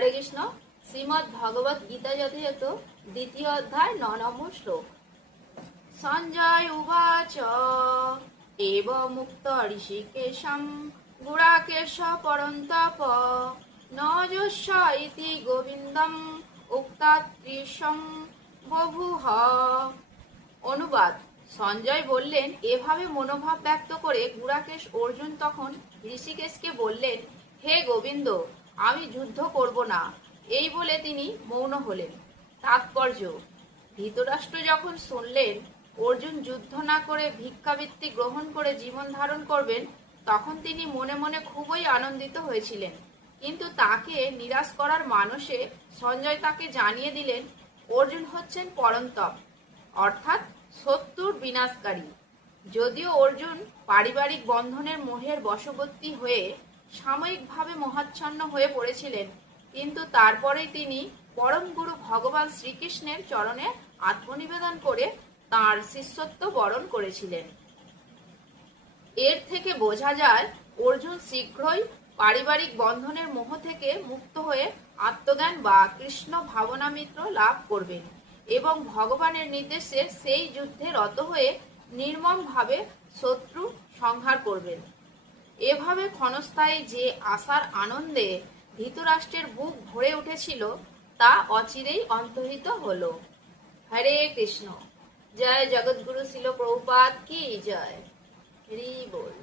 হরে কৃষ্ণ। শ্রীমদ্ ভগবত গীতা যথাযথ দ্বিতীয় অধ্যায় 9 নম্বর শ্লোক। সঞ্জয় উবাচ এব মুক্ত ঋষিকেশম গুড়াকেশ পরন্তপ ন যস্য ইতি গোবিন্দম উক্তাত্রিশম বভূহ। অনুবাদ: সঞ্জয় বললেন, এভাবে মনোভাব ব্যক্ত করে গুড়াকেশ অর্জুন তখন ঋষিকেশকে বললেন, হে গোবিন্দ, আমি যুদ্ধ করব না। এই বলে তিনি মৌন হলেন। তাৎপর্য: ধৃতরাষ্ট্র যখন শুনলেন অর্জুন যুদ্ধ না করে ভিক্ষাবৃত্তি গ্রহণ করে জীবন ধারণ করবেন, তখন তিনি মনে মনে খুবই আনন্দিত হয়েছিলেন। কিন্তু তাকে নিরাশ করার মানসে সঞ্জয় তাকে জানিয়ে দিলেন, অর্জুন হচ্ছেন পরন্তপ, অর্থাৎ শত্রুর বিনাশকারী। যদিও অর্জুন পারিবারিক বন্ধনের মোহের বশবর্তী হয়ে সাময়িকভাবে মোহাচ্ছন্ন হয়ে পড়েছিলেন, কিন্তু তারপরেই তিনি পরম গুরু ভগবান শ্রীকৃষ্ণের চরণে আত্মনিবেদন করে তাঁর শিষ্যত্ব বরণ করেছিলেন। এর থেকে বোঝা যায় অর্জুন শীঘ্রই পারিবারিক বন্ধনের মোহ থেকে মুক্ত হয়ে আত্মজ্ঞান বা কৃষ্ণ ভাবনামিত্র লাভ করবেন এবং ভগবানের নির্দেশে সেই যুদ্ধে রত হয়ে নির্মমভাবে শত্রু সংহার করবেন। এভাবে ক্ষণস্থায়ী যে আশার আনন্দে ধৃতরাষ্ট্রের বুক ভরে উঠেছিল, তা অচিরেই অন্তর্হিত হল। হরে কৃষ্ণ। জয় জগৎগুরু শিল প্রভুপাদ কি জয়। হরি বল।